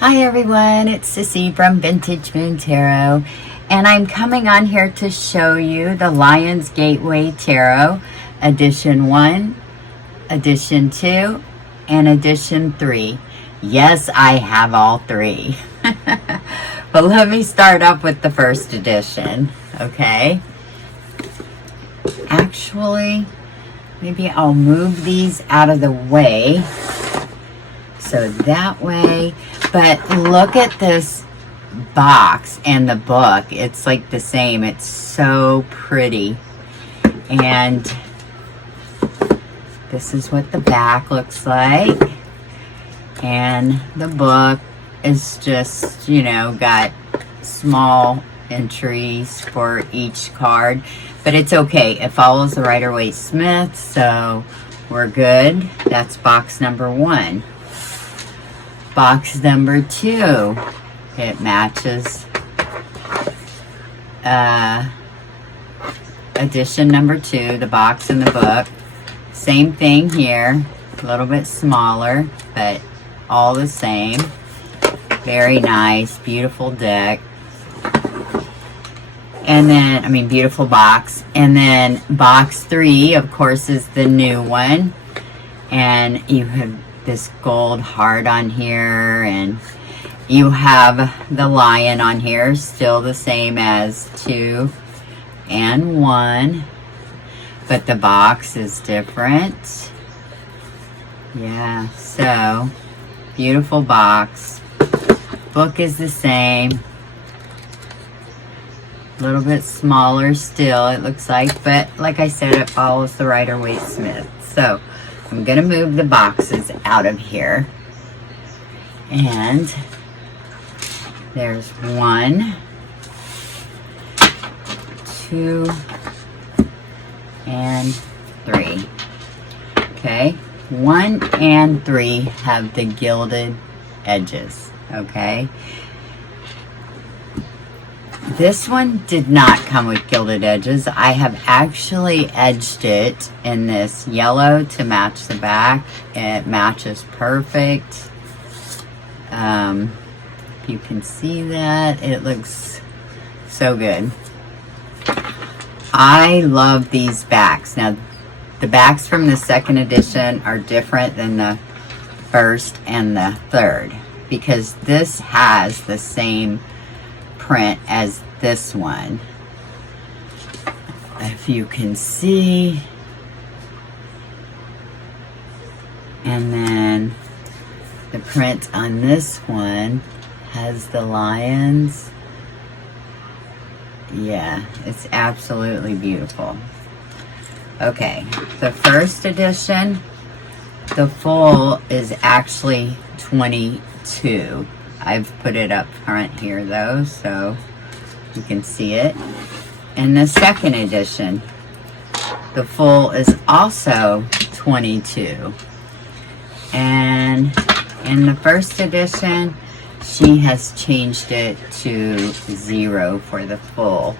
Hi everyone, it's Sissy from Vintage Moon Tarot, and I'm coming on here to show you the Lion's Gateway Tarot, Edition 1, Edition 2, and Edition 3. Yes, I have all three. But let me start off with the first edition, okay? Actually, maybe I'll move these out of the way. So that way, but look at this box and the book. It's like the same. It's so pretty. And this is what the back looks like. And the book is just, you know, got small entries for each card. But it's okay. It follows the Rider-Waite-Smith, so we're good. That's box number 1. Box number 2, it matches edition number 2, the box and the book. Same thing here, a little bit smaller, but all the same. Very nice, beautiful deck. And then, beautiful box. And then box 3, of course, is the new one. And you have this gold heart on here, and you have the lion on here, still the same as 2 and 1, but the box is different. Yeah, so beautiful box. Book is the same, a little bit smaller still, it looks like, but like I said, it follows the Rider-Waite-Smith. So I'm going to move the boxes out of here. And there's 1, 2, and 3. Okay. 1 and 3 have the gilded edges. Okay. This one did not come with gilded edges. I have actually edged it in this yellow to match the back. It matches perfect. If you can see that, it looks so good. I love these backs. Now, the backs from the second edition are different than the first and the third, because this has the same print as this one. If you can see. And then the print on this one has the lions. Yeah, it's absolutely beautiful. Okay, the first edition, the full is actually 22. I've put it up front here though, so you can see it. And the second edition, the full is also 22. And in the first edition, she has changed it to 0 for the full.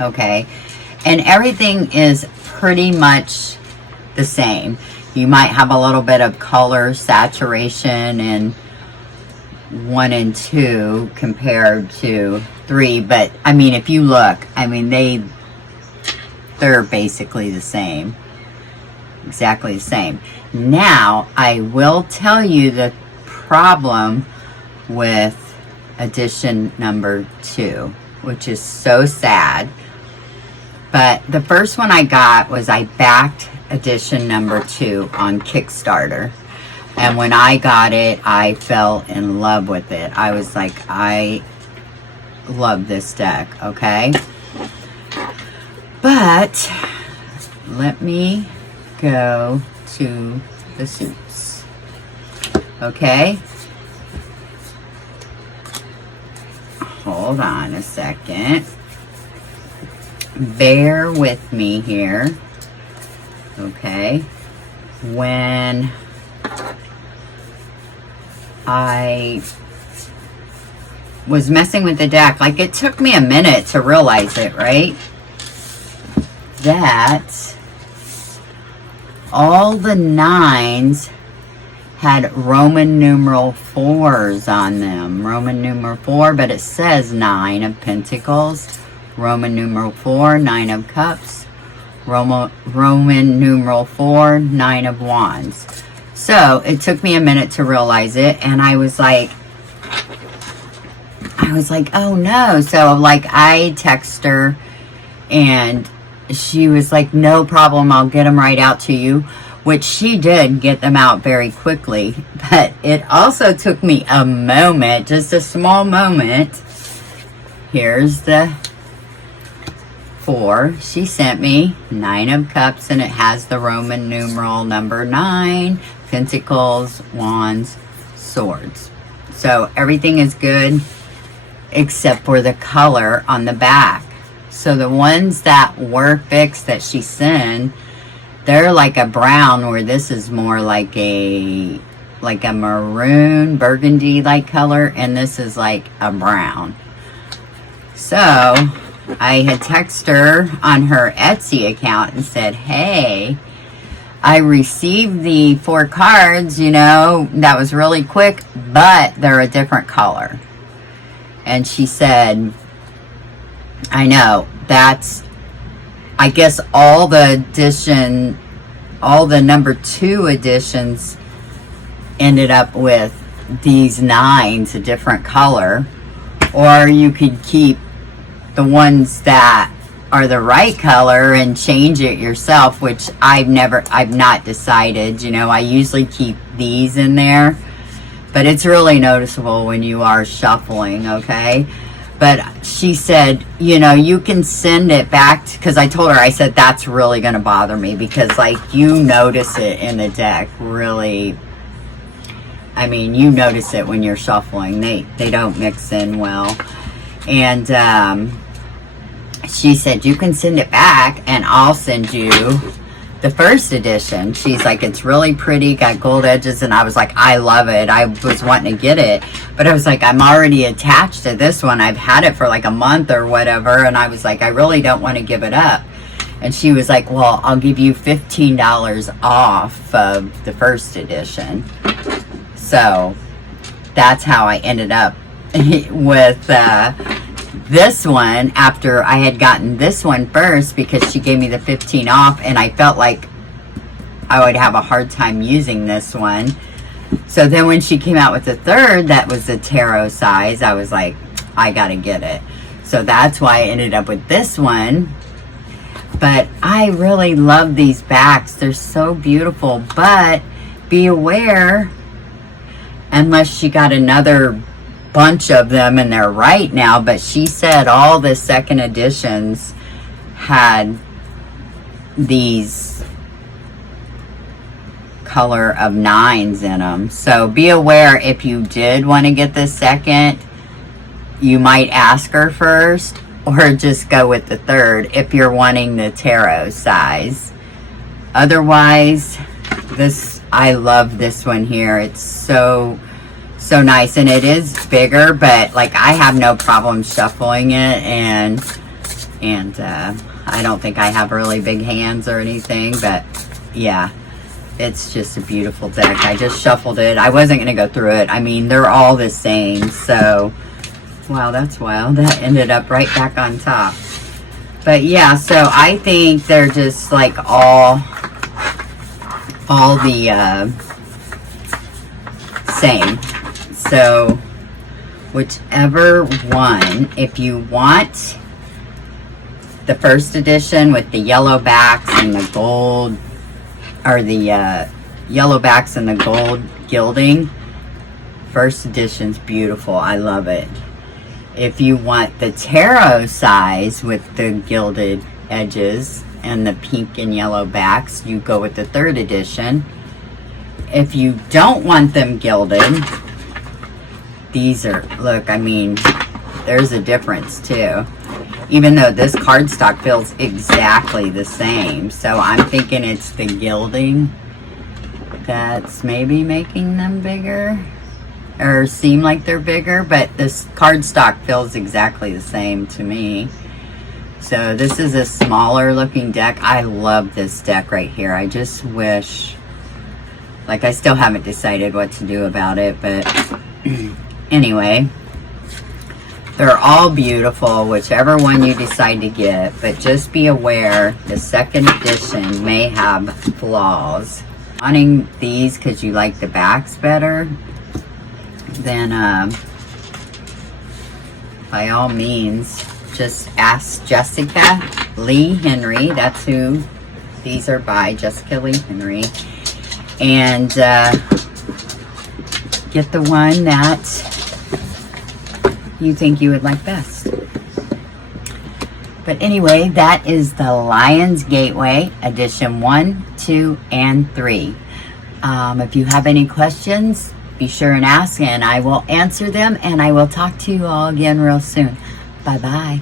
Okay, and everything is pretty much the same. You might have a little bit of color saturation in 1 and 2 compared to 3, but if you look, they're basically the same, exactly the same. Now I will tell you the problem with edition number 2, which is so sad. But the first one I got was, I backed edition number 2 on Kickstarter. And when I got it, I fell in love with it. I was like, I love this deck, okay? But let me go to the suits, okay? Hold on a second. Bear with me here, okay? When I was messing with the deck, like, it took me a minute to realize it, right? That all the 9s had Roman numeral 4s on them. Roman numeral 4, but it says 9 of Pentacles. Roman numeral 4, 9 of Cups. Roman numeral 4, 9 of Wands. So it took me a minute to realize it, and I was like, oh no. So like I text her, and she was like, no problem, I'll get them right out to you, which she did get them out very quickly. But it also took me a moment, just a small moment. Here's the 4 she sent me, 9 of Cups, and it has the Roman numeral number 9, Pentacles, Wands, Swords. So everything is good except for the color on the back. So the ones that were fixed that she sent, they're like a brown, where this is more like a maroon, burgundy like color, and this is like a brown. So I had texted her on her Etsy account and said, hey, I received the 4 cards, you know, that was really quick, but they're a different color. And she said, I know, that's, I guess all the number 2 editions ended up with these 9s, a different color. Or you could keep the ones that are the right color and change it yourself, which I've not decided. You know, I usually keep these in there, but it's really noticeable when you are shuffling, okay? But she said, you know, you can send it back, because I told her, I said, that's really going to bother me, because like you notice it in the deck, really. I mean, you notice it when you're shuffling. They don't mix in well. And she said, you can send it back and I'll send you the first edition. She's like, it's really pretty, got gold edges. And I was like, I love it. I was wanting to get it, but I was like, I'm already attached to this one. I've had it for like a month or whatever. And I was like, I really don't want to give it up. And she was like, well, I'll give you $15 off of the first edition. So that's how I ended up with this one, after I had gotten this one first, because she gave me the 15 off, and I felt like I would have a hard time using this one. So then when she came out with the third, that was the tarot size, I was like, I gotta get it. So that's why I ended up with this one. But I really love these backs. They're so beautiful. But be aware, unless she got another bunch of them and they're right now, but she said all the second editions had these color of 9s in them. So be aware, if you did want to get the second, you might ask her first, or just go with the third if you're wanting the tarot size. Otherwise, this, I love this one here. It's so nice, and it is bigger, but like I have no problem shuffling it, and I don't think I have really big hands or anything, but yeah, it's just a beautiful deck. I just shuffled it. I wasn't going to go through it. I mean, they're all the same, so wow, that's wild. That ended up right back on top. But yeah, so I think they're just like all the same. So whichever one, if you want the first edition with the yellow backs and the gold, or the yellow backs and the gold gilding, first edition's beautiful. I love it. If you want the tarot size with the gilded edges and the pink and yellow backs, you go with the third edition. If you don't want them gilded, these are, look, I mean, there's a difference too. Even though this cardstock feels exactly the same. So I'm thinking it's the gilding that's maybe making them bigger, or seem like they're bigger, but this cardstock feels exactly the same to me. So this is a smaller looking deck. I love this deck right here. I just wish Like, I still haven't decided what to do about it, but anyway, they're all beautiful, whichever one you decide to get, but just be aware the second edition may have flaws. Wanting these because you like the backs better, then by all means, just ask Jessica Leigh Henry. That's who these are by, Jessica Leigh Henry. And get the one that you think you would like best. But anyway, that is the Lion's Gateway edition 1, 2, and 3. If you have any questions, be sure and ask, and I will answer them, and I will talk to you all again real soon. Bye-bye.